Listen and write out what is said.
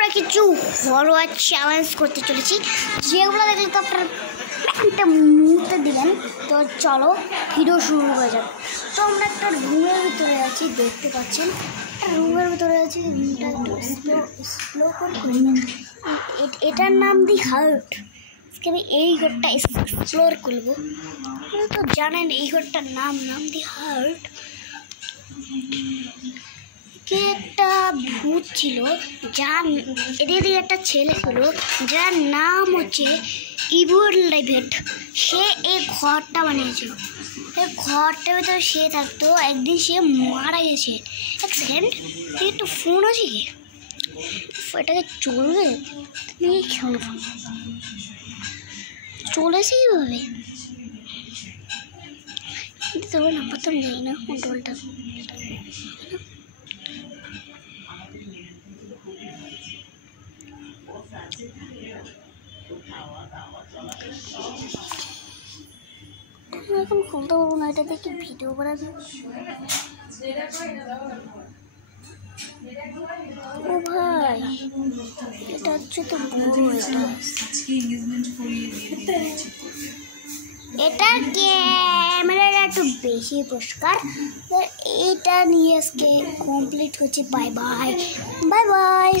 আমরা কিছু ঘরোয়া চ্যালেঞ্জ করতে চলেছি, যেগুলো দেখলে তো আপনার একটা মুহূর্তে দিবেন। তো চলো ভিডিও শুরু হয়ে যাবে। তো আমরা একটা রুমের ভিতরে আছি, দেখতে পাচ্ছেন রুমের ভিতরে আছি। রুমটা একটু স্লো করে এটার নাম দি হার্ট। আমি এই ঘরটা এক্সপ্লোর করবো। তো জানেন এই ঘরটার নাম দি হার্ট। একটা ভূত ছিল, যার এদের একটা ছেলে ছিল যার নাম হচ্ছে ইভুল ডেভিড। সে এই ঘরটা বানিয়েছিল। এই ঘরটার ভিতরে সে থাকতো। একদিন সে মারা গেছে। এক সেকেন্ড, একটু ফোন আছে কি? এটাকে চলবে? চলেছে এইভাবে তবে না, প্রথম যাই না কন্ট্রোলটা। এখন খুলতে পারবো না, এটা দেখি ভিডিও করা যায়। ও ভাই, এটা হচ্ছে তো বড়। এটা ক্যামেরাটা একটু বেশি পরিষ্কার। এটা নিয়ে আজকে কমপ্লিট হচ্ছে। Bye bye bye bye.